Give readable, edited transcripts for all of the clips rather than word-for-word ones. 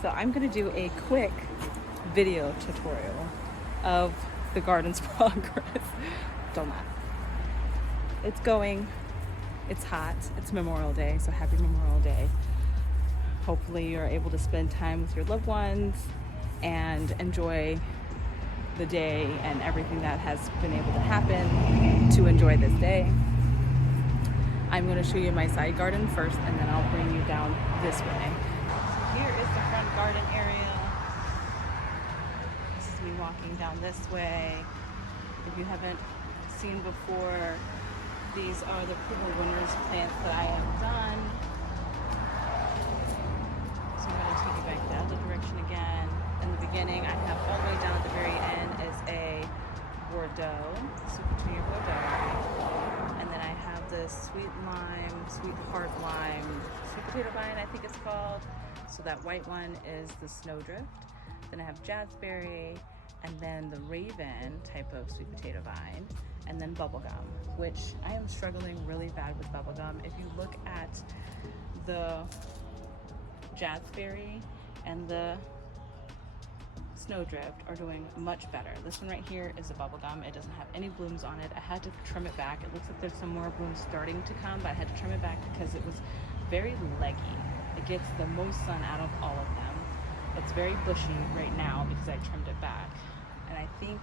So I'm gonna do a quick video tutorial of the garden's progress. Don't laugh. It's going, it's hot, it's Memorial Day, so happy Memorial Day. Hopefully you're able to spend time with your loved ones and enjoy the day and everything that has been able to happen to enjoy this day. I'm going to show you my side garden first, and then I'll bring you down this way. So here is the front garden area. This is me walking down this way. If you haven't seen before, these are the Purple Winners plants that I have done. So I'm going to take you back the other direction again. In the beginning, I have all the way down at the very end is a Bordeaux, Super Junior Bordeaux. And then I have this sweet heart lime, sweet potato vine, I think it's called. So that white one is the Snowdrift. Then I have Jazzberry, and then the Raven type of sweet potato vine, and then bubblegum, which I am struggling really bad with bubblegum. If you look at the Jazzberry and the Snowdrift are doing much better. This one right here is a bubblegum. It doesn't have any blooms on it. I had to trim it back. It looks like there's some more blooms starting to come, but I had to trim it back because it was very leggy. It gets the most sun out of all of them. It's very bushy right now because I trimmed it back. And I think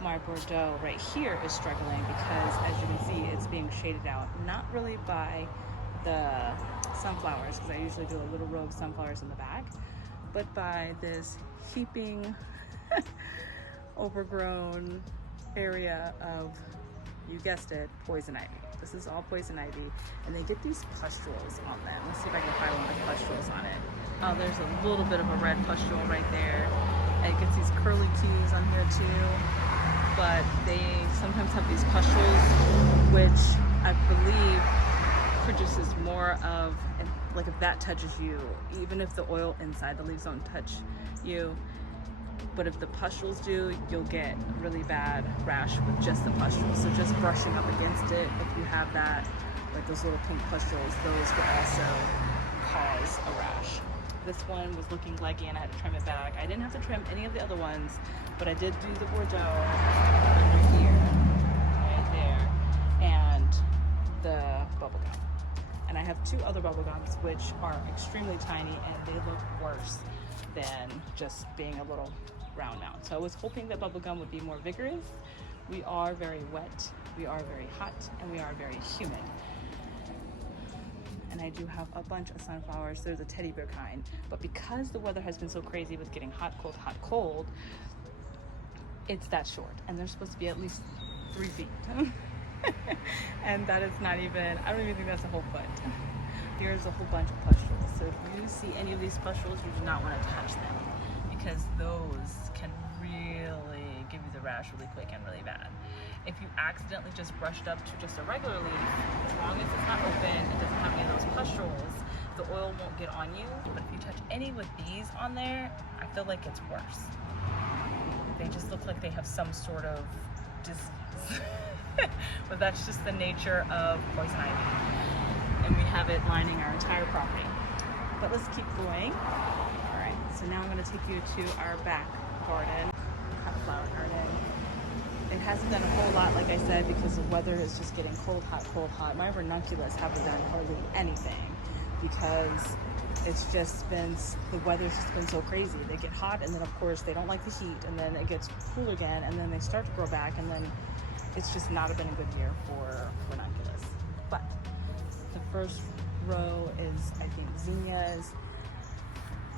my Bordeaux right here is struggling because, as you can see, it's being shaded out. Not really by the sunflowers, because I usually do a little row of sunflowers in the back, but by this heaping overgrown area of, you guessed it, poison ivy. This is all poison ivy, and they get these pustules on them. Let's see if I can find one with pustules on it. Oh, there's a little bit of a red pustule right there. And it gets these curly cues on here too, but they sometimes have these pustules, which I believe produces more of, like if that touches you, even if the oil inside the leaves don't touch you, but if the pustules do, you'll get really bad rash with just the pustules. So just brushing up against it, if you have that, like those little pink pustules, those could also cause a rash. This one was looking leggy and I had to trim it back. I didn't have to trim any of the other ones, but I did do the Bordeaux right here, right there, and the bubblegum. And I have two other bubblegums which are extremely tiny and they look worse than just being a little round out. So I was hoping that bubblegum would be more vigorous. We are very wet, we are very hot, and we are very humid. And I do have a bunch of sunflowers. There's a teddy bear kind, but because the weather has been so crazy with getting hot, cold, it's that short, and they're supposed to be at least 3 feet. And that is not even, I don't even think that's a whole foot. Here's a whole bunch of pustules. So if you see any of these pustules, you do not want to touch them, because those can really give you the rash really quick and really bad. If you accidentally just brushed up to just a regular leaf, as long as it's not open, it doesn't have any of those pustules, the oil won't get on you. But if you touch any with these on there, I feel like it's worse. They just look like they have some sort of disease. But that's just the nature of poison ivy. And we have it lining our entire property. But let's keep going. All right, so now I'm gonna take you to our back garden, flower garden. It hasn't done a whole lot, like I said, because the weather is just getting cold, hot. My ranunculus haven't done hardly anything because it's just been, the weather's just been so crazy. They get hot, and then of course they don't like the heat, and then it gets cool again, and then they start to grow back, and then it's just not been a good year for ranunculus. But the first row is, I think, zinnias.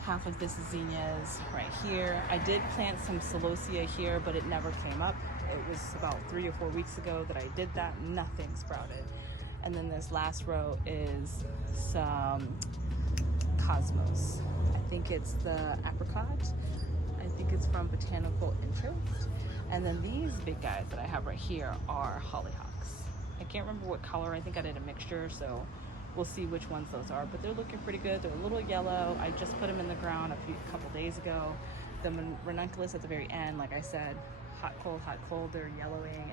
Half of this is zinnias right here. I did plant some celosia here, but it never came up. It was about 3 or 4 weeks ago that I did that. Nothing sprouted. And then this last row is some cosmos. I think it's the apricot. I think it's from Botanical Interest. And then these big guys that I have right here are hollyhocks. I can't remember what color. I think I did a mixture, so we'll see which ones those are, but they're looking pretty good. They're a little yellow. I just put them in the ground a couple days ago. The ranunculus at the very end, like I said, hot, cold, they're yellowing,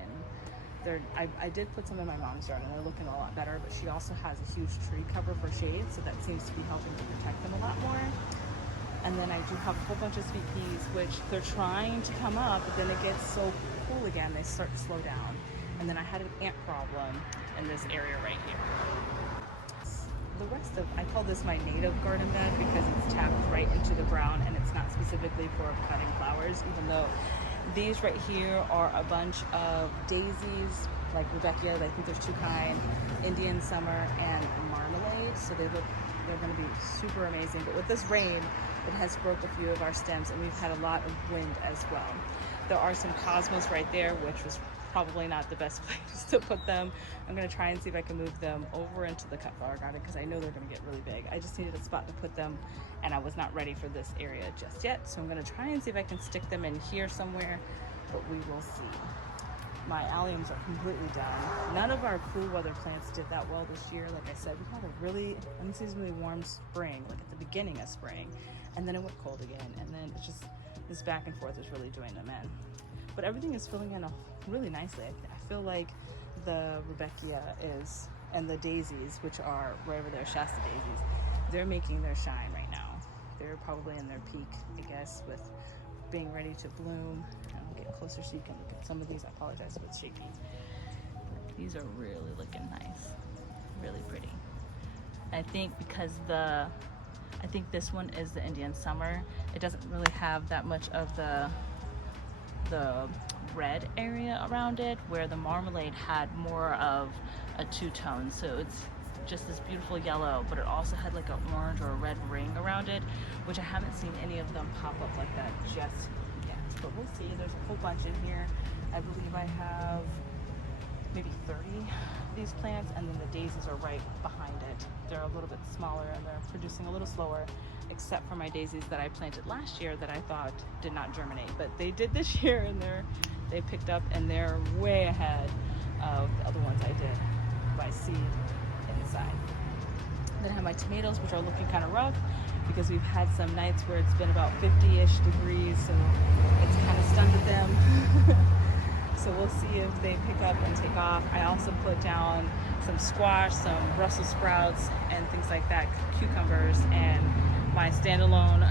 and I did put some in my mom's yard, and they're looking a lot better, but she also has a huge tree cover for shade, so that seems to be helping to protect them a lot more. And then I do have a whole bunch of sweet peas, which they're trying to come up, but then it gets so cool again, they start to slow down. And then I had an ant problem in this area right here. The rest of, I call this my native garden bed because it's tapped right into the ground and it's not specifically for cutting flowers, even though these right here are a bunch of daisies, like Rudbeckia, I think there's two kinds, Indian summer and marmalade. So they're gonna be super amazing. But with this rain, it has broke a few of our stems and we've had a lot of wind as well. There are some cosmos right there, which was probably not the best place to put them. I'm gonna try and see if I can move them over into the cut flower garden because I know they're gonna get really big. I just needed a spot to put them and I was not ready for this area just yet. So I'm gonna try and see if I can stick them in here somewhere, but we will see. My alliums are completely done. None of our cool weather plants did that well this year. Like I said, we had a really unseasonably warm spring, like at the beginning of spring, and then it went cold again, and then it's just this back and forth is really doing them in. But everything is filling in really nicely. I feel like the Rudbeckia is, and the daisies, which are right over there, Shasta daisies, they're making their shine right now. They're probably in their peak, I guess, with being ready to bloom. I'll get closer so you can look at some of these. I apologize if it's shaky. These are really looking nice, really pretty. I think because I think this one is the Indian summer. It doesn't really have that much of the red area around it, where the marmalade had more of a two-tone. So it's just this beautiful yellow, but it also had like an orange or a red ring around it, which I haven't seen any of them pop up like that just yet. But we'll see. There's a whole bunch in here. I believe I have maybe 30 of these plants, and then the daisies are right behind it. They're a little bit smaller and they're producing a little slower, except for my daisies that I planted last year that I thought did not germinate, but they did this year, and they picked up and they're way ahead of the other ones I did by seed inside. Then I have my tomatoes, which are looking kind of rough because we've had some nights where it's been about 50-ish degrees, so it's kind of stunted them. So we'll see if they pick up and take off. I also put down some squash, some Brussels sprouts, and things like that, cucumbers, and my standalone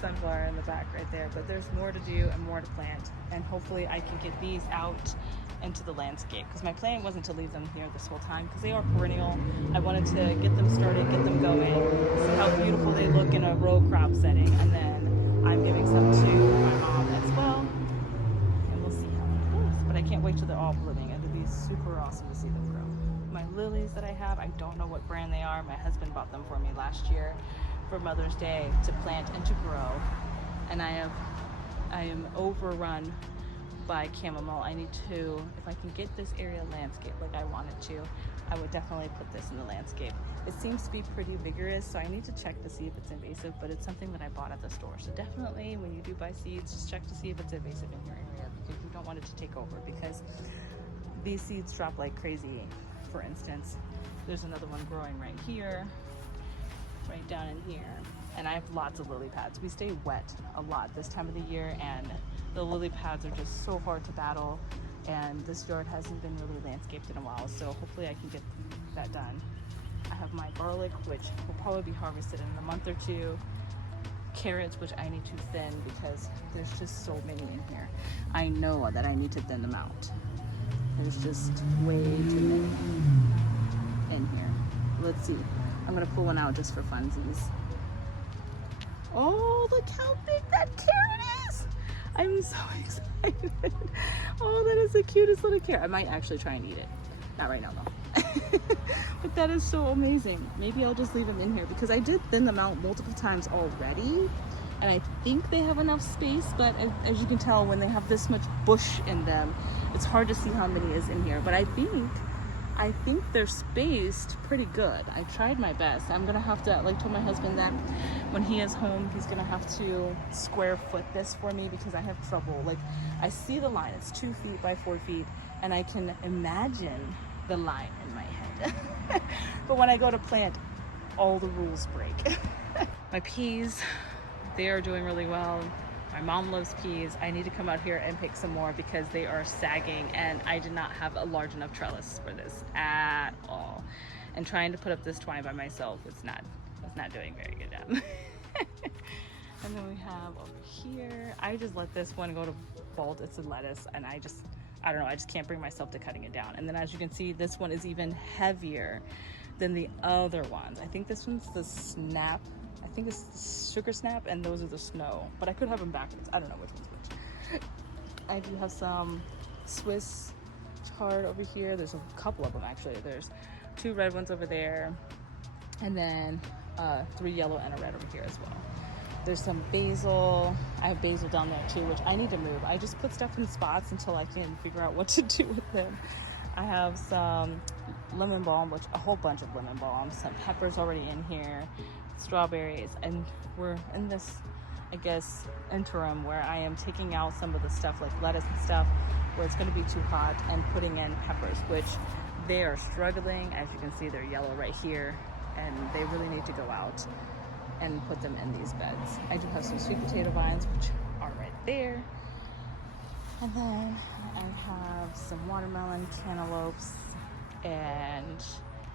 sunflower in the back right there. But there's more to do and more to plant, and hopefully I can get these out into the landscape, because my plan wasn't to leave them here this whole time because they are perennial. I wanted to get them started, get them going, see how beautiful they look in a row crop setting, and then I'm giving some to my mom as well, and we'll see how it goes. But I can't wait till they're all blooming. It'll be super awesome to see them grow. My lilies that I have, I don't know what brand they are. My husband bought them for me last year for Mother's Day to plant and to grow, and I am overrun by chamomile. I need to, if I can get this area landscape like I want it to, I would definitely put this in the landscape. It seems to be pretty vigorous, so I need to check to see if it's invasive, but it's something that I bought at the store. So definitely when you do buy seeds, just check to see if it's invasive in your area, because you don't want it to take over, because these seeds drop like crazy. For instance, there's another one growing right here, right down in here, and I have lots of lily pads. We stay wet a lot this time of the year, and the lily pads are just so hard to battle, and this yard hasn't been really landscaped in a while, so hopefully I can get that done. I have my garlic, which will probably be harvested in a month or two. Carrots, which I need to thin because there's just so many in here. I know that I need to thin them out. There's just way too many in here. Let's see. I'm gonna pull one out just for funsies. Oh, look how big that carrot is! I'm so excited. Oh, that is the cutest little carrot. I might actually try and eat it. Not right now though. But that is so amazing. Maybe I'll just leave them in here because I did thin them out multiple times already. And I think they have enough space, but as you can tell, when they have this much bush in them, it's hard to see how many is in here. But I think they're spaced pretty good. I tried my best. I'm gonna have to, like, told my husband that when he is home, he's gonna have to square foot this for me because I have trouble. Like, I see the line, it's 2 feet by 4 feet, and I can imagine the line in my head. But when I go to plant, all the rules break. My peas, they are doing really well. My mom loves peas. I need to come out here and pick some more because they are sagging, and I did not have a large enough trellis for this at all. And trying to put up this twine by myself, it's not not doing a very good job. And then we have over here, I just let this one go to bolt. It's a lettuce, and I don't know, I just can't bring myself to cutting it down. And then as you can see, this one is even heavier than the other ones. I think this one's the snap. I think it's the sugar snap, and those are the snow. But I could have them backwards. I don't know which one's which. I do have some Swiss chard over here. There's a couple of them actually. There's 2 red ones over there, and then 3 yellow and a red over here as well. There's some basil. I have basil down there too, which I need to move. I just put stuff in spots until I can figure out what to do with them. I have some lemon balm, which a whole bunch of lemon balm, some peppers already in here, strawberries, and we're in this, I guess, interim where I am taking out some of the stuff like lettuce and stuff where it's going to be too hot, and putting in peppers, which they are struggling. As you can see, they're yellow right here, and they really need to go out and put them in these beds. I do have some sweet potato vines, which are right there. And then I have some watermelon, cantaloupes, and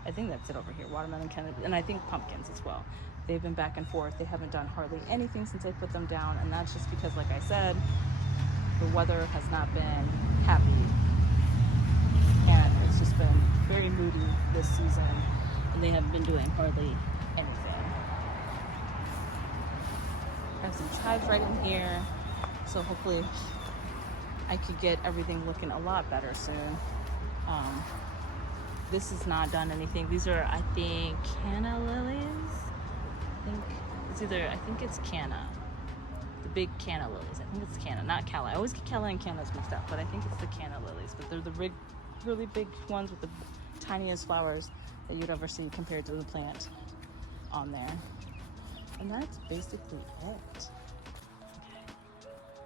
I think that's it over here. Watermelon, cantaloupe, and I think pumpkins as well. They've been back and forth. They haven't done hardly anything since I put them down, and that's just because, like I said, the weather has not been happy. And it's just been very moody this season, and they haven't been doing hardly anything. I have some chives right in here, so hopefully I could get everything looking a lot better soon. This is not done anything. These are, I think, canna lilies. I think it's canna. The big canna lilies. I think it's canna, not calla. I always get calla and cannas mixed up, but I think it's the canna lilies. But they're the really big ones with the tiniest flowers that you'd ever see compared to the plant on there. And that's basically it.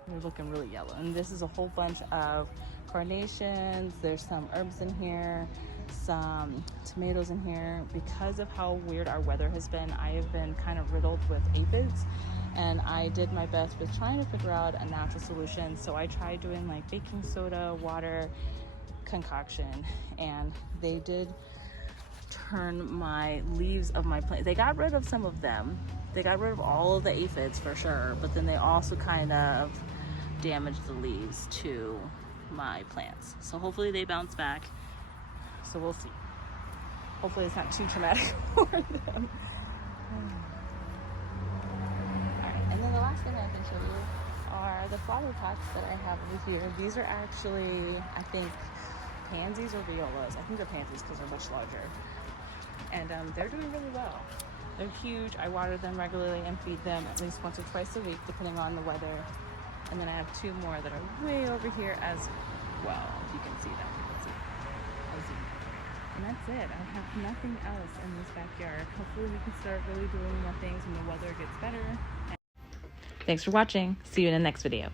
They're looking really yellow. And this is a whole bunch of carnations. There's some herbs in here, some tomatoes in here. Because of how weird our weather has been, I have been kind of riddled with aphids. And I did my best with trying to figure out a natural solution. So I tried doing like baking soda, water, concoction, and they did turn my leaves of my plant. They got rid of some of them. They got rid of all of the aphids for sure, but then they also kind of damaged the leaves to my plants. So hopefully they bounce back. So we'll see. Hopefully it's not too traumatic for them. Alright, and then the last thing I can show you are the flower pots that I have over here. These are actually, I think, pansies or violas. I think they're pansies because they're much larger. And they're doing really well. They're huge. I water them regularly and feed them at least once or twice a week, depending on the weather. And then I have 2 more that are way over here as well. If you can see them. And that's it. I have nothing else in this backyard. Hopefully we can start really doing more things when the weather gets better. Thanks for watching. See you in the next video.